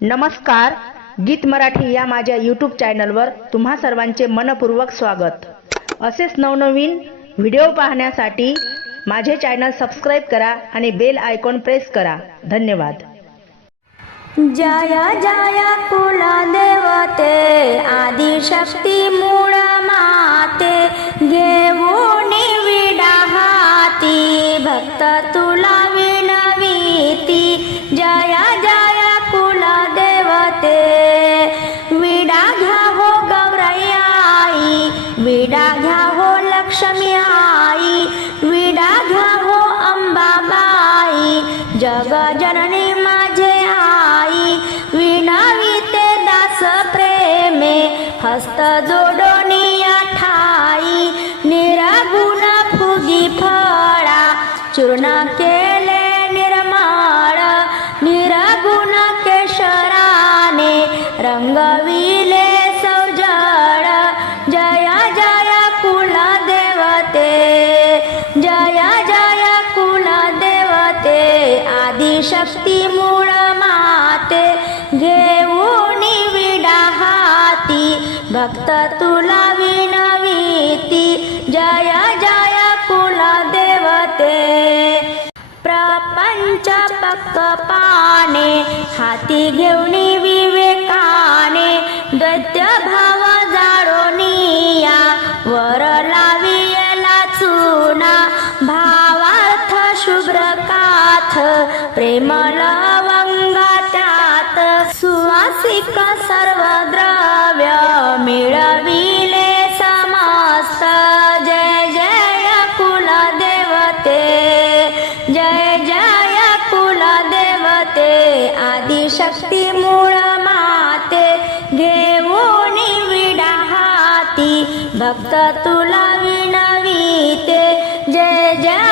नमस्कार गीत मराठी या माझ्या यूट्यूब चॅनलवर तुम्हा सर्वांचे मनपूर्वक स्वागत. असेच नवनवीन व्हिडिओ पाहण्यासाठी माझे चॅनल सबस्क्राईब करा आणि बेल आयकॉन प्रेस करा. धन्यवाद. जय देवते कुलदेवते आदिशक्ती मूळ माते घेऊन विडा हाती भक्त तुला विनवीती विडा घ्या हो लक्ष्मी आई विडा घ्या हो अंबाबाई जग जननी माझे आई विणाविते दास प्रेमे. हस्त जोडोनिया ठाई निरागुण फुगी फळा. चूर्ण केले निर्माळ निरागुण केशराने. रंगविले शक्ती मूळ माते घेऊन विडा हाती. भक्त तुला विनवीती. जय जय कुलदेवते. प्रपंच पक्क पाने हाती घेऊन विवेकाने दैत्य भाव जाळोनिया वर काथ प्रेमाला लवंगा त्यात. सुवासिक सर्व द्रव्य मिळविले समस्त. जय जय कुलदेवते. जय जय कुलदेवते. आदिशक्ती मूळ माते. घेऊन विडा हाती. भक्त तुला विनवीते. जय जय